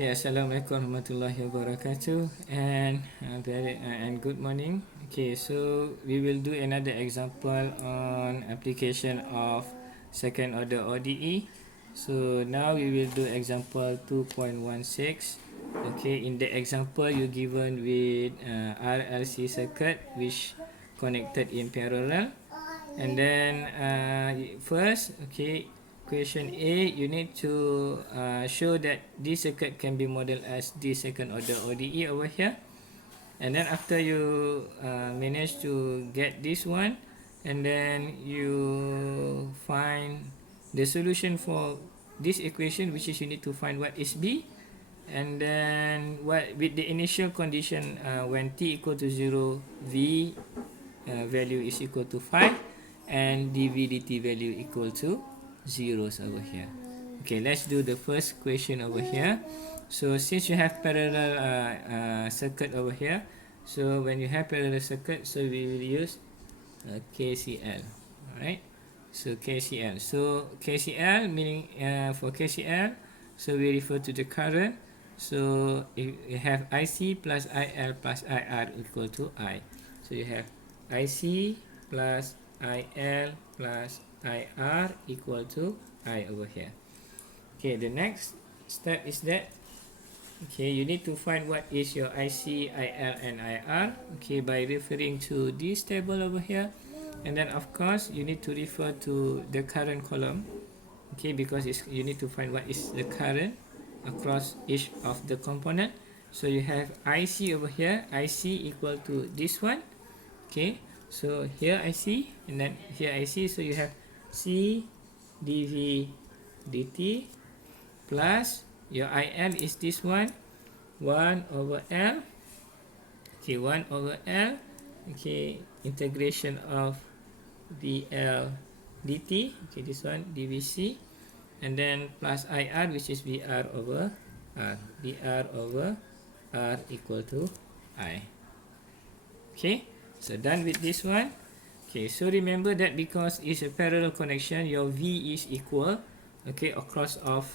Okay, Assalamualaikum warahmatullahi wabarakatuh, and good morning. Okay, so we will do another example on application of second order ODE. So now we will do example 2.16. Okay, in the example you given with RLC circuit which connected in parallel, and then first, okay, question A, you need to show that this circuit can be modeled as the second order ODE over here. And then after you manage to get this one, and then you find the solution for this equation, which is you need to find what is B, and then what with the initial condition when t equal to 0, V value is equal to 5, and dv dt value equal to zeros over here. Okay, let's do the first question over here. So since you have parallel circuit over here, so when you have parallel circuit, so we will use KCL. Alright, so KCL. So KCL meaning for KCL, so we refer to the current. So if you have IC plus IL plus IR equal to I. So you have IC plus IL plus IR equal to I over here. Okay, the next step is that, okay, you need to find what is your IC, IL and IR, okay, by referring to this table over here. And then of course you need to refer to the current column, okay, because you need to find what is the current across each of the component. So you have IC over here, IC equal to this one, okay, so here IC and then here IC, so you have C dV dt plus your IL is this one, 1 over L, okay, 1 over L, okay, integration of VL dt, okay, this one dVc, and then plus IR, which is VR over R, VR over R equal to I. Okay, so done with this one. Okay, so remember that because it's a parallel connection, your V is equal, okay, across of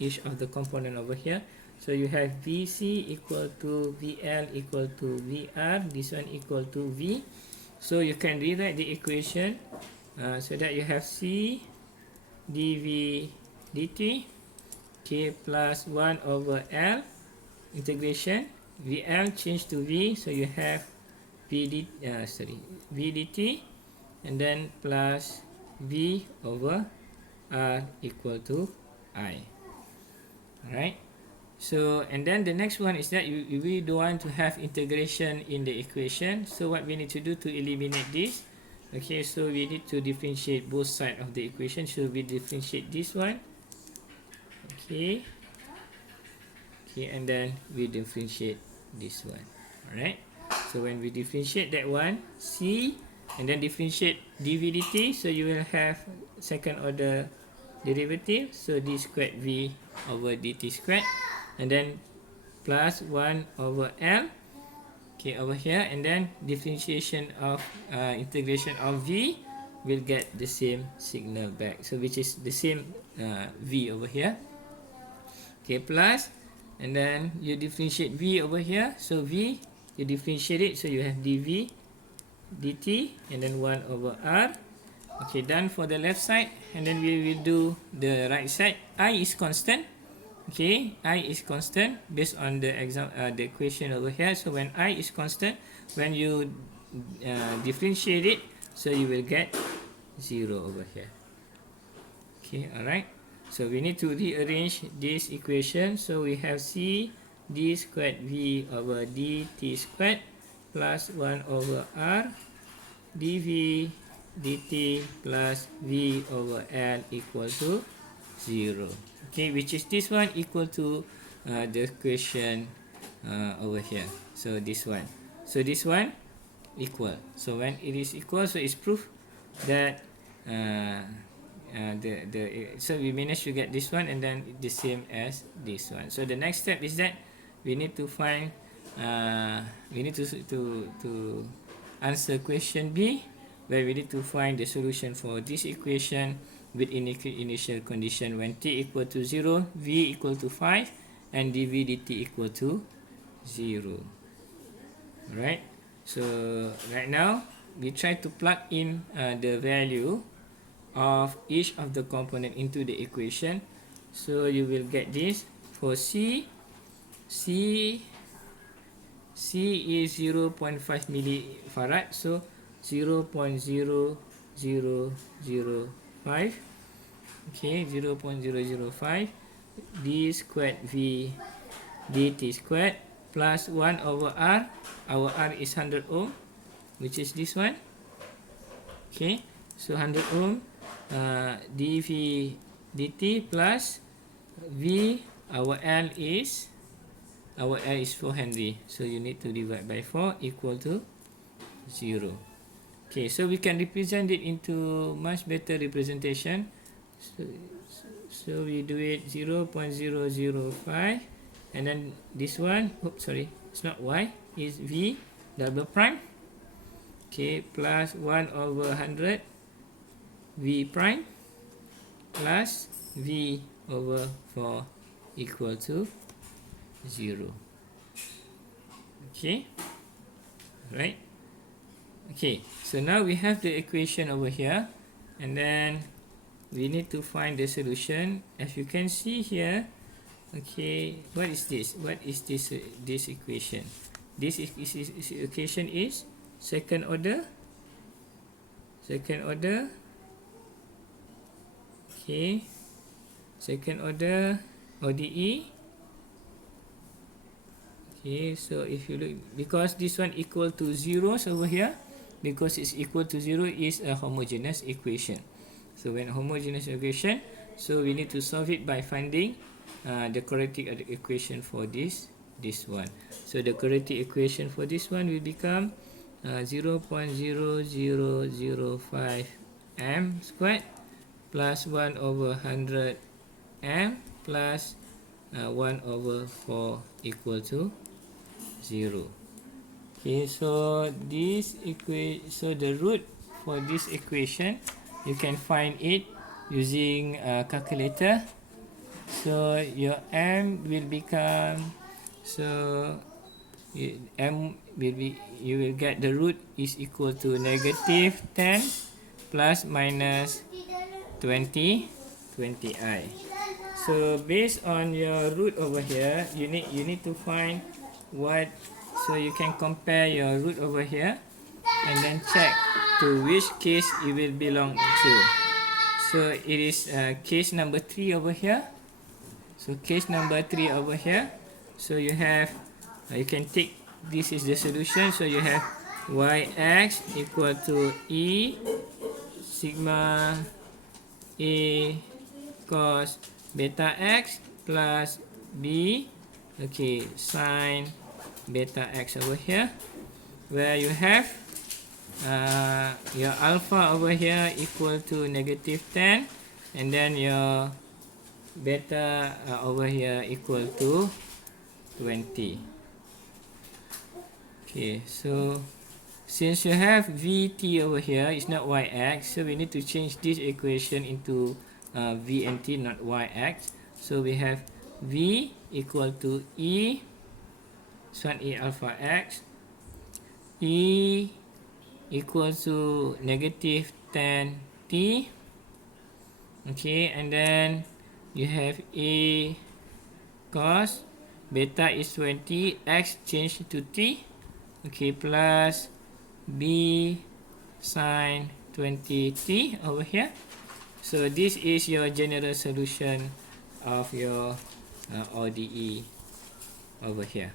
each of the component over here. So you have VC equal to VL equal to VR, this one equal to V. So you can rewrite the equation so that you have C dV dt, okay, plus 1 over L integration VL change to V, so you have V dt, and then plus V over R equal to I. Alright, so and then the next one is that we don't want to have integration in the equation, so what we need to do to eliminate this, okay, so we need to differentiate both sides of the equation. So we differentiate this one, okay, and then we differentiate this one. Alright, so when we differentiate that one, C, and then differentiate dV dt, so you will have second order derivative, so d squared V over dt squared, and then plus 1 over L, okay, over here, and then differentiation of integration of V will get the same signal back, so which is the same V over here, okay, plus, and then you differentiate V over here, so V you differentiate it, so you have dV dt, and then 1 over R. Okay, done for the left side, and then we will do the right side. I is constant, okay, I is constant based on the equation over here. So when I is constant, when you differentiate it, so you will get 0 over here. Okay, alright, so we need to rearrange this equation. So we have C d squared V over dt squared plus 1 over R dV dt plus V over L equal to 0. Okay, which is this one equal to the equation over here. So this one. So this one equal. So when it is equal, so it's proof that so we managed to get this one and then the same as this one. So the next step is that we need to find we need to answer question B, where we need to find the solution for this equation with initial condition when t equal to 0, v equal to 5 and dv dt equal to 0. Alright, so right now we try to plug in the value of each of the component into the equation. So you will get this for C is 0.5 millifarad, so 0.0005, okay, 0.005 d squared v dt squared plus 1 over r. Our r is 100 ohm, which is this one. Okay, so 100 ohm dv dt plus v, our L is 4 Henry, so you need to divide by 4 equal to 0. Okay, so we can represent it into much better representation. So we do it 0.005 and then this one, oops, sorry, it's not y, is v double prime, okay, plus 1 over 100 v prime plus v over 4 equal to 0. Okay, right? Okay, so now we have the equation over here, and then we need to find the solution. As you can see here, okay, what is this? What is this equation? This equation is second order. Okay, second order ODE. Okay, so if you look, because this one equal to zeros over here, because it's equal to 0 is a homogeneous equation. So when homogeneous equation, so we need to solve it by finding the quadratic equation for this one. So the quadratic equation for this one will become 0.0005 m squared plus 1 over 100 m plus 1 over 4 equal to 0. Okay, so so the root for this equation, you can find it using a calculator. So your m will become, so m will be, you will get the root is equal to negative 10 plus minus 20i. So based on your root over here, you need to find what, so you can compare your root over here and then check to which case it will belong to. So it is case number 3 over here. So case number 3 over here. So you have, you can take, this is the solution. So you have yx equal to E sigma A cos beta x plus B, okay, sine beta x over here, where you have your alpha over here equal to negative 10 and then your beta over here equal to 20. Okay, so since you have vt over here, it's not yx, so we need to change this equation into v and t, not yx. So we have v equal to E sin A alpha x, E equal to negative 10t, okay, and then you have A cos beta is 20, x changed to t, okay, plus B sin 20t over here. So this is your general solution of your ODE over here,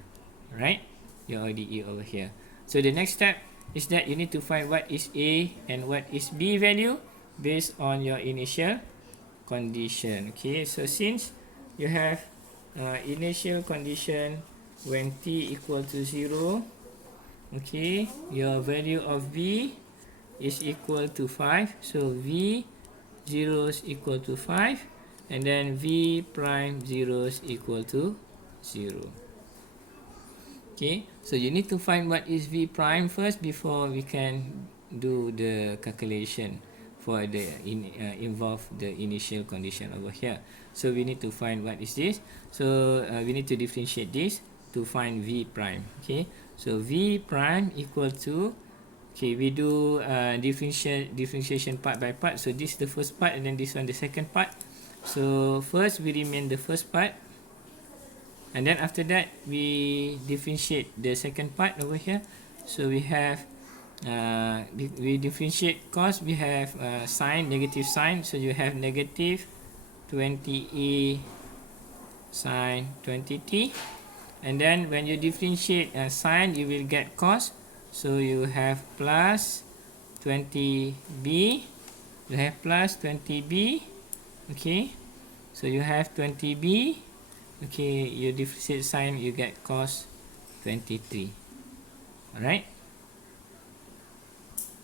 right? Your ODE over here. So the next step is that you need to find what is A and what is B value based on your initial condition. Okay, so since you have initial condition when t equal to 0, okay, your value of V is equal to 5. So V zeros equal to 5 and then V prime zeros equal to 0. Okay, so you need to find what is V prime first before we can do the calculation for the involve the initial condition over here. So we need to find what is this. So we need to differentiate this to find v prime. Okay, so v prime equal to, okay, we do differentiation part by part. So this is the first part, and then this one the second part. So first we remain the first part, and then after that we differentiate the second part over here. So we have we differentiate cos, we have sine, negative sine. So you have negative 20a sine 20t, and then when you differentiate sine, you will get cos. So you have plus 20b, you have plus 20b. Okay, so you have 20b. Okay, you differentiate sine, you get cos 23. Alright.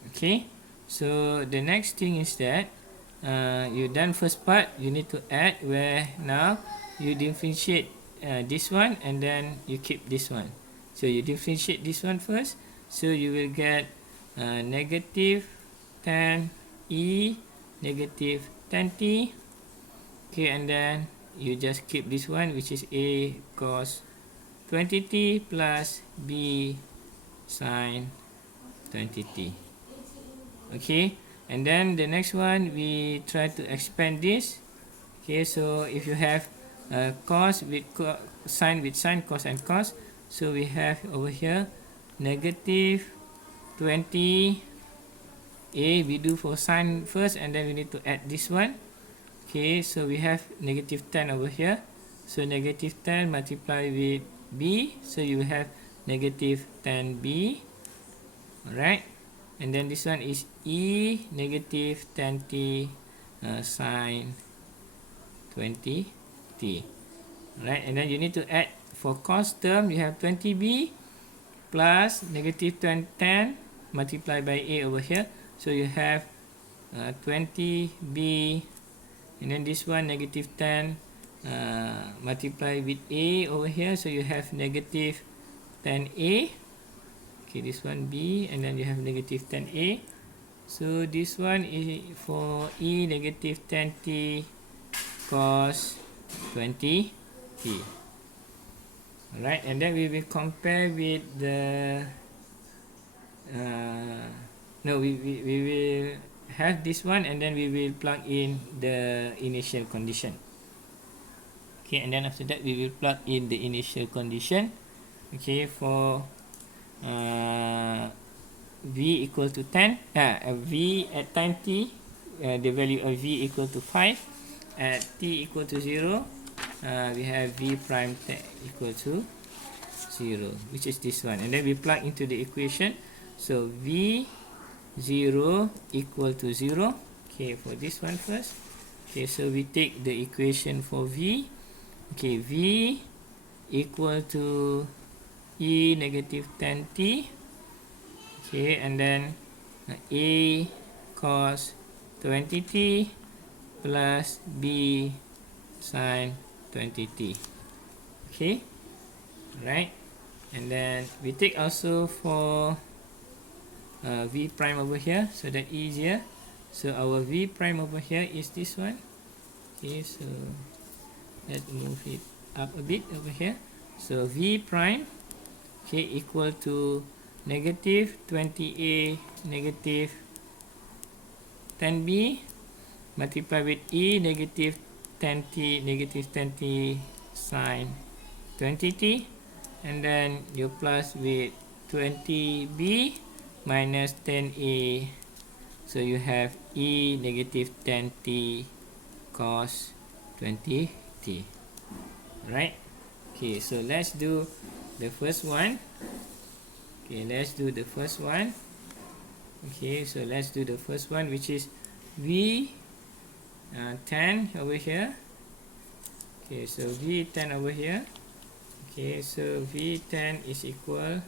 Okay, so the next thing is that you done first part, you need to add, where now you differentiate this one, and then you keep this one. So you differentiate this one first, so you will get negative 10e negative 10t. Okay, and then you just keep this one, which is a cos 20t plus b sine 20t. Okay, and then the next one, we try to expand this. Okay, so if you have cos with sine with sine, cos and cos, so we have over here negative 20 a, we do for sine first, and then we need to add this one. Okay, so we have negative 10 over here, so negative 10 multiply with b, so you have negative 10b. Alright, and then this one is e negative 10t sine 20t. Right, and then you need to add for cos term, you have 20b plus negative 10 multiplied by a over here, so you have 20b, and then this one negative 10 multiply with a over here, so you have negative 10a. Okay, this one b, and then you have negative 10a. So this one is for e negative 10t cos 20t. Alright, and then we will compare with the we will have this one, and then we will plug in the initial condition. Okay, and then after that we will plug in the initial condition. Okay, for v equal to 10, v at time t, the value of v equal to 5. At t equal to 0, we have v prime equal to 0, which is this one, and then we plug into the equation. So v 0 equal to 0. Okay, for this one first. Okay, so we take the equation for v. Okay, v equal to e negative 10t. Okay, and then a cos 20t plus b sine 20t. Okay, right, and then we take also for v prime over here, so that easier. So our v prime over here is this one. Okay, so let's move it up a bit over here. So v prime, okay, equal to negative 20a negative 10b multiply with e negative 10t negative 10t sine 20t, and then you plus with 20b minus 10a, so you have e negative 10t cos 20t. Right, okay, so let's do the first one. Okay, let's do the first one. Okay, so let's do the first one, which is v 10 over here. Okay, so v10 over here. Okay, so v10 is equal,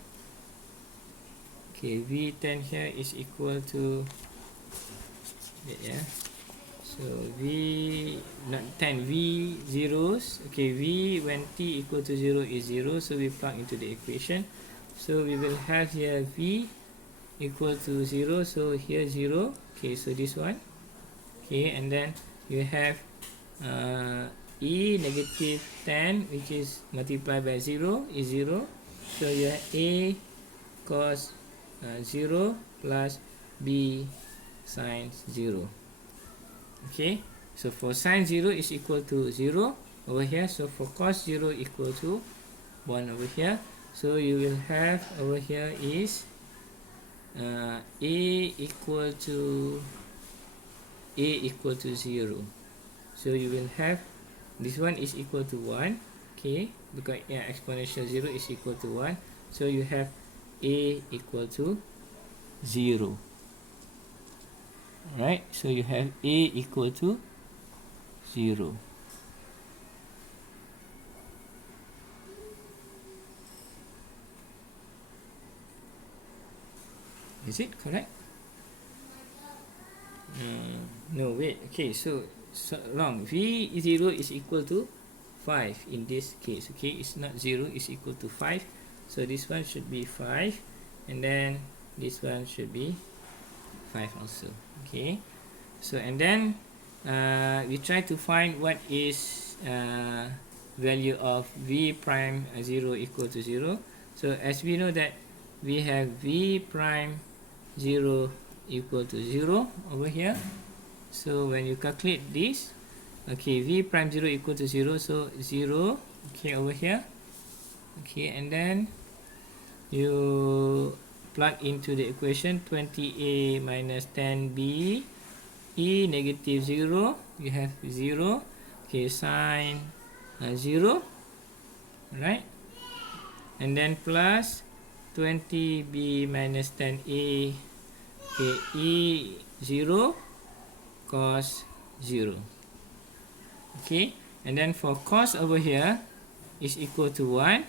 okay, v10 here is equal to, so v not 10, v zeros. Okay, v when t equal to 0 is 0, so we plug into the equation. So we will have here v equal to 0, so here 0. Okay, so this one. Okay, and then you have e negative 10, which is multiplied by 0 is 0. So you have a cos 0 plus b sine 0. Okay, so for sine 0 is equal to 0 over here. So for cos 0 equal to 1 over here. So you will have over here is a equal to 0. So you will have this one is equal to 1. Okay, because exponential 0 is equal to 1. So you have a equal to 0. Right, so you have a equal to 0. Is it correct? No, wait. Okay, so wrong. V0 is equal to 5 in this case. Okay, it's not 0, it's equal to 5. So this one should be 5, and then this one should be 5 also. Okay, so and then we try to find what is value of v prime 0 equal to 0. So as we know that we have v prime 0 equal to 0 over here. So when you calculate this, okay, v prime 0 equal to 0, so 0, okay, over here. Okay, and then you plug into the equation 20a minus 10b e negative 0, you have 0, okay, sine 0, right, and then plus 20b minus 10a, okay, e 0 cos 0. Okay, and then for cos over here is equal to 1.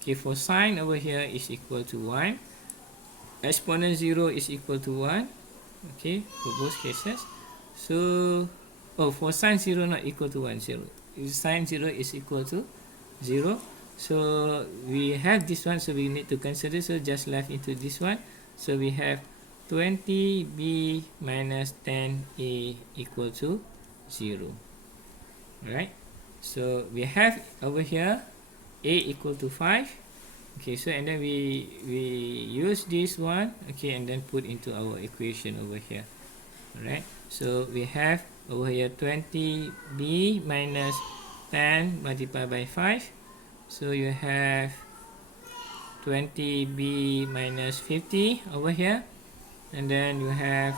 Okay, for sine over here is equal to 1. Exponent 0 is equal to 1. Okay, for both cases. So, for sine 0 not equal to 1, 0. Sine 0 is equal to 0. So, we have this one, so we need to consider. So, just left into this one. So, we have 20b minus 10a equal to 0. Alright. So, we have over here a equal to 5. Okay, so and then we use this one, okay, and then put into our equation over here. Alright, so we have over here 20b minus 10 multiplied by 5. So you have 20b minus 50 over here, and then you have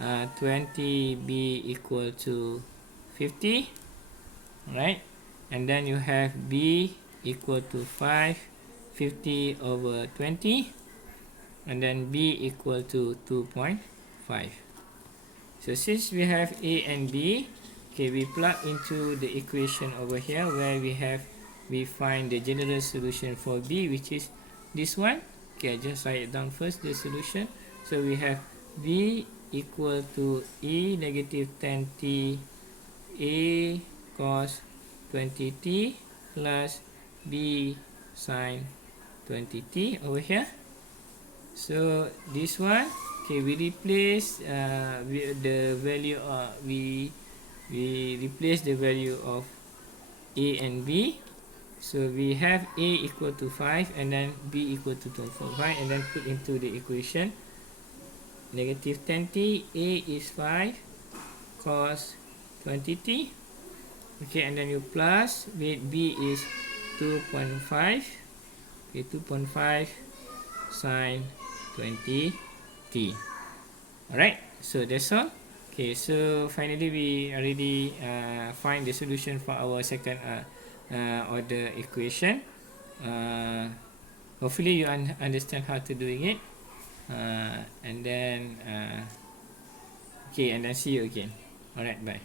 20b equal to 50. Right, and then you have b equal to 5, 50 over 20, and then b equal to 2.5. So since we have a and b, okay, we plug into the equation over here where we find the general solution for b, which is this one. Okay, I just write it down first, the solution. So we have b equal to e negative 10t a cos 20t plus b sine 20t over here. So this one, okay, we replace the value we replace the value of a and b. So we have a equal to 5 and then b equal to 2.5, and then put into the equation negative 10t, a is 5 cos 20t. Okay, and then you plus with b is 2.5. Okay, 2.5 sine 20t. Alright, so that's all. Okay, so finally we already find the solution for our second order equation. Hopefully you understand how to doing it. And then okay, and then see you again. Alright, bye.